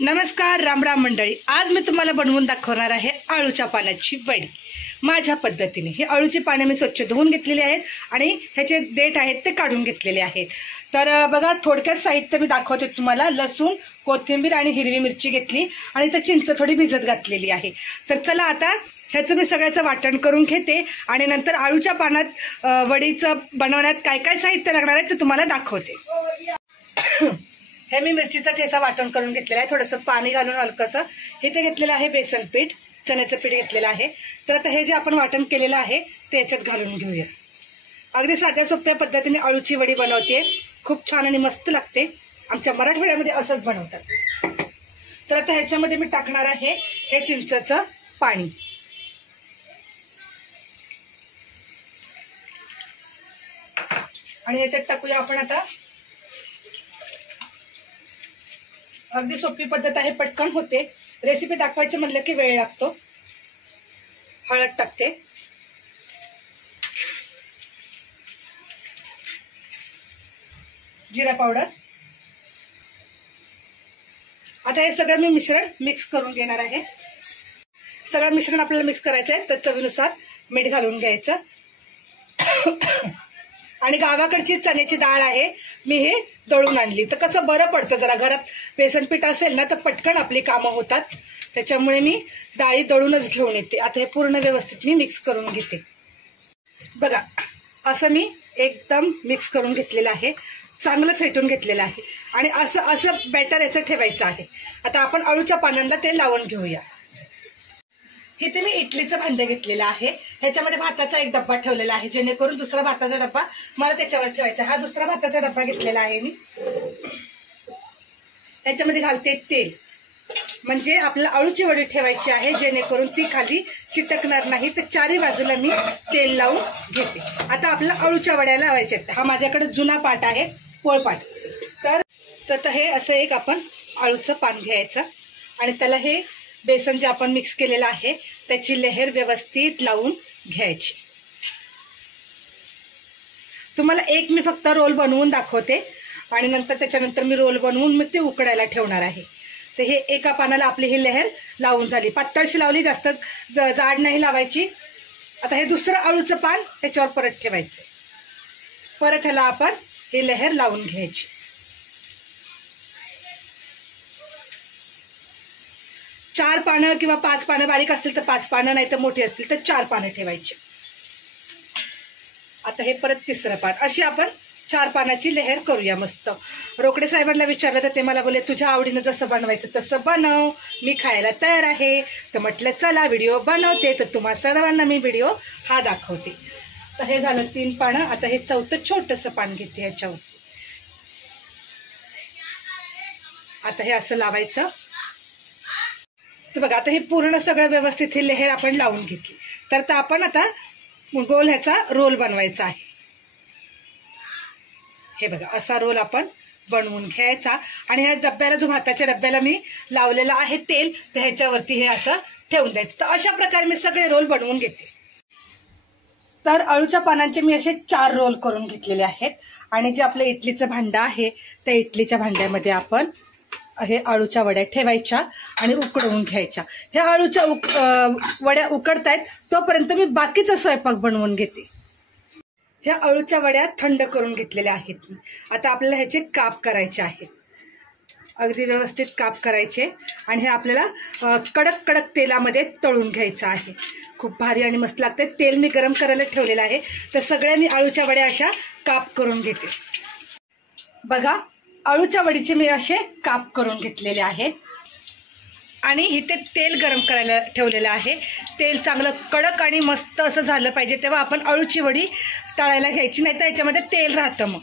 नमस्कार, राम राम मंडळी. आज मी तुम्हाला बनवून दाखवणार आहे अळूच्या पानाची वडी माझ्या पद्धतीने. ही अळूची पाने मी स्वच्छ धुवून घेतलेली आहेत आणि ह्याचे देठ आहेत ते काढून घेतलेले आहेत. तर बघा, थोडक्यात साहित्य मी दाखवते तुम्हाला. लसूण, कोथिंबीर आणि हिरवी मिरची घेतली आणि तर चिंच थोडी भिजत घातलेली आहे. तर चला आता ह्याचं मी सगळ्याचं वाटण करून घेते आणि नंतर अळूच्या पानात वडीचं बनवण्यात काय काय साहित्य लागणार आहे ते तुम्हाला दाखवते. हे मी मिरचीचा ठेचा वाटण करून घेतलेला आहे, थोडंसं पाणी घालून हलकंसं. हे ते घेतलेलं आहे बेसन पीठ, चण्याचं पीठ घेतलेलं आहे. तर आता हे जे आपण वाटण केलेलं आहे ते याच्यात घालून घेऊया. अगदी साध्या सोप्या पद्धतीने अळूची वडी बनवते, खूप छान आणि मस्त लागते. आमच्या मराठवाड्यामध्ये असंच बनवतात. तर आता ह्याच्यामध्ये मी टाकणार आहे हे चिंचेचं पाणी. आणि याच्यात टाकूया आपण आता, अगदी सोपी पद्धत आहे, पटकन होते. रेसिपी दाखवायचं म्हणलं की वेळ लागतो. हळद टाकते, जिरा पावडर. आता हे सगळं मी मिश्रण मिक्स करून घेणार आहे. सगळं मिश्रण आपल्याला मिक्स करायचं आहे, तर चवीनुसार मीठ घालून घ्यायचं. आणि गावाकडची चण्याची डाळ आहे, मी हे दळून आणली. तर कसं बरं पडतं, जरा घरात बेसन पीठ असेल ना तर पटकन आपली कामं होतात. त्याच्यामुळे मी डाळी दळूनच घेऊन येते. आता हे पूर्ण व्यवस्थित मी मिक्स करून घेते. बघा, असं मी एकदम मिक्स करून घेतलेलं आहे, चांगलं फेटून घेतलेलं आहे. आणि असं बॅटर याचं ठेवायचं आहे. आता आपण अळूच्या पानांना ते लावून घेऊया. इथे मी इडलीचं भांडं घेतलेलं आहे, ह्याच्यामध्ये भाताचा एक डब्बा ठेवलेला आहे, जेणेकरून दुसरा भाताचा डब्बा मला त्याच्यावर ठेवायचा. हा दुसरा भाताचा डब्बा घेतलेला आहे मी. ह्याच्यामध्ये घालते तेल, म्हणजे आपल्याला अळूची वडी ठेवायची आहे, जेणेकरून ती खाली चिटकणार नाही. तर चारी बाजूला मी तेल लावून घेते. आता आपल्याला अळूच्या वड्या लावायच्या आहेत. हा माझ्याकडे जुना पाट आहे, पोळपाट. तर हे असं एक आपण अळूचं पान घ्यायचं आणि त्याला हे बेसन जे आपण मिक्स केलेलं आहे त्याची लेहर व्यवस्थित लावून घ्यायची. तुम्हाला एक मी फक्त रोल बनवून दाखवते आणि नंतर त्याच्यानंतर मी रोल बनवून मी ते उकडायला ठेवणार आहे. तर हे एका पानाला आपली ही लेहर लावून झाली. पातळशी लावली, जास्त जाड नाही लावायची. आता हे दुसरं अळूचं पान त्याच्यावर परत ठेवायचं. परत ह्याला आपण ही लेहर लावून घ्यायची. 4 पानं किंवा 5 पानं, बारीक असतील तर 5 पानं, नाही तर मोठी असतील तर 4 पानं ठेवायची. आता हे परत तिसरं पान. अशी आपण 4 पानाची लेहर करूया मस्त. रोकडे साहेबांना विचारलं तर ते मला बोले, तुझ्या आवडीनं जसं बनवायचं तसं बनव, मी खायला तयार आहे. तर म्हटलं चला व्हिडिओ बनवते, तर तुम्हा सर्वांना मी व्हिडिओ हा दाखवते. तर हे झालं 3 पानं. आता हे चौथं छोटंसं पान घेते ह्याच्यावर. आता हे असं लावायचं. तर बघा, आता हे पूर्ण सगळं व्यवस्थित ही लेहर आपण लावून घेतली. तर आपण आता गोल ह्याचा रोल बनवायचा आहे. हे बघा, असा रोल आपण बनवून घ्यायचा आणि ह्या डब्याला, जो भाताच्या डब्याला मी लावलेला आहे तेल, तर ह्याच्यावरती हे असं ठेवून द्यायचं. तर अशा प्रकारे मी सगळे रोल बनवून घेते. तर अळूच्या पानांचे मी असे 4 रोल करून घेतलेले आहेत. आणि जे आपलं इडलीचं भांडं आहे त्या इडलीच्या भांड्यामध्ये आपण हे अळूच्या वड्या ठेवायच्या आणि उकडवून घ्यायच्या. ह्या अळूच्या वड्या उकडतायत तोपर्यंत मी बाकीचा स्वयंपाक बनवून घेते. ह्या अळूच्या वड्या थंड करून घेतलेल्या आहेत. आता आपल्याला ह्याचे काप करायचे आहेत, अगदी व्यवस्थित काप करायचे. आणि हे आपल्याला कडक कडक तेलामध्ये तळून घ्यायचं आहे. खूप भारी आणि मस्त लागते. तेल मी गरम करायला ठेवलेलं आहे. तर सगळ्या मी अळूच्या वड्या अशा काप करून घेते. बघा, अळूच्या वडीचे मी असे काप करून घेतलेले आहेत. आणि इथे तेल गरम करायला ठेवलेलं आहे. तेल चांगलं कडक आणि मस्त असं झालं पाहिजे, तेव्हा आपण अळूची वडी तळायला घ्यायची, नाही तर याच्यामध्ये तेल राहतं. मग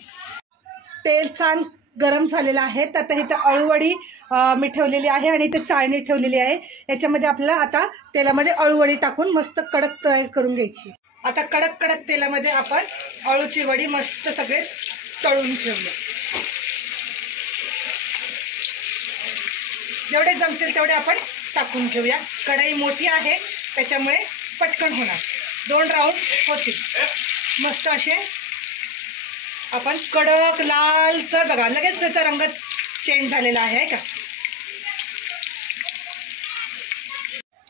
तेल छान गरम झालेलं आहे. तर आता इथं अळूवडी मी ठेवलेली आहे आणि इथे चाळणी ठेवलेली आहे. याच्यामध्ये आपल्याला आता तेलामध्ये अळूवडी टाकून मस्त कडक तयार करून घ्यायची. आता कडक कडक तेलामध्ये आपण अळूची वडी मस्त सगळे तळून ठेवूया. जेवढे जमतील तेवढे आपण टाकून घेऊया. कढई मोठी आहे त्याच्यामुळे पटकन होणार. 2 राऊंड होतील मस्त असे. आपण कडक लालसर बघा, लगेच त्याचा रंग चेंज झालेला आहे का.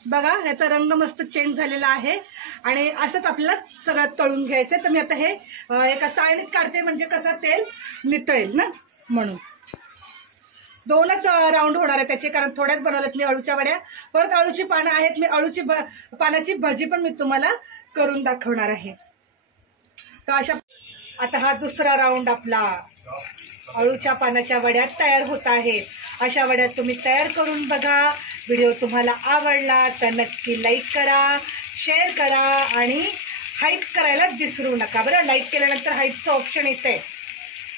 बघा ह्याचा रंग मस्त चेंज झालेला आहे आणि असंच आपल्याला सगळं तळून घ्यायचं. तर मी आता हे एका चाळणीत काढते म्हणजे कसं तेल नितळेल ना म्हणून. 2च राऊंड होणार आहे त्याचे, कारण थोड्याच बनवल्यात मी अळूच्या वड्या. परत अळूची पानं आहेत, मी अळूची पानाची भजी पण मी तुम्हाला करून दाखवणार आहे. तर अशा आता हा दुसरा राऊंड आपला अळूच्या पानाच्या वड्या तयार होत आहेत. अशा वड्या तुम्ही तयार करून बघा. व्हिडिओ तुम्हाला आवडला तर नक्की लाईक करा, शेअर करा आणि हाईट करायला विसरू नका बरं. लाईक केल्यानंतर हाईटचं ऑप्शन येतंय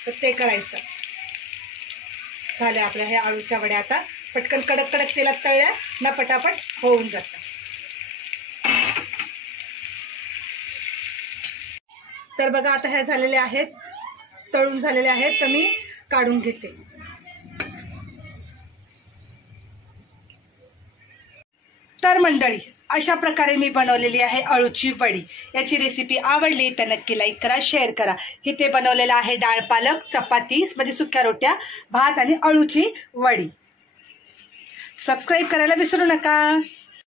तर ते करायचं. झाल्या आपल्या ह्या अळूच्या वड्या. आता पटकन कडक कडक तेलात तळल्या ना पटापट होऊन जातात. तर बघा आता ह्या झालेल्या आहेत, तळून झालेल्या आहेत. तर मी काढून घेते. तर मंडळी अशा प्रकारे मी बनवलेली आहे अळूची वडी. याची रेसिपी आवडली तर नक्की लाईक करा, शेअर करा. इथे बनवलेला आहे डाळ पालक, चपाती म्हणजे सुक्या रोट्या, भात आणि अळूची वडी. सबस्क्राईब करायला विसरू नका.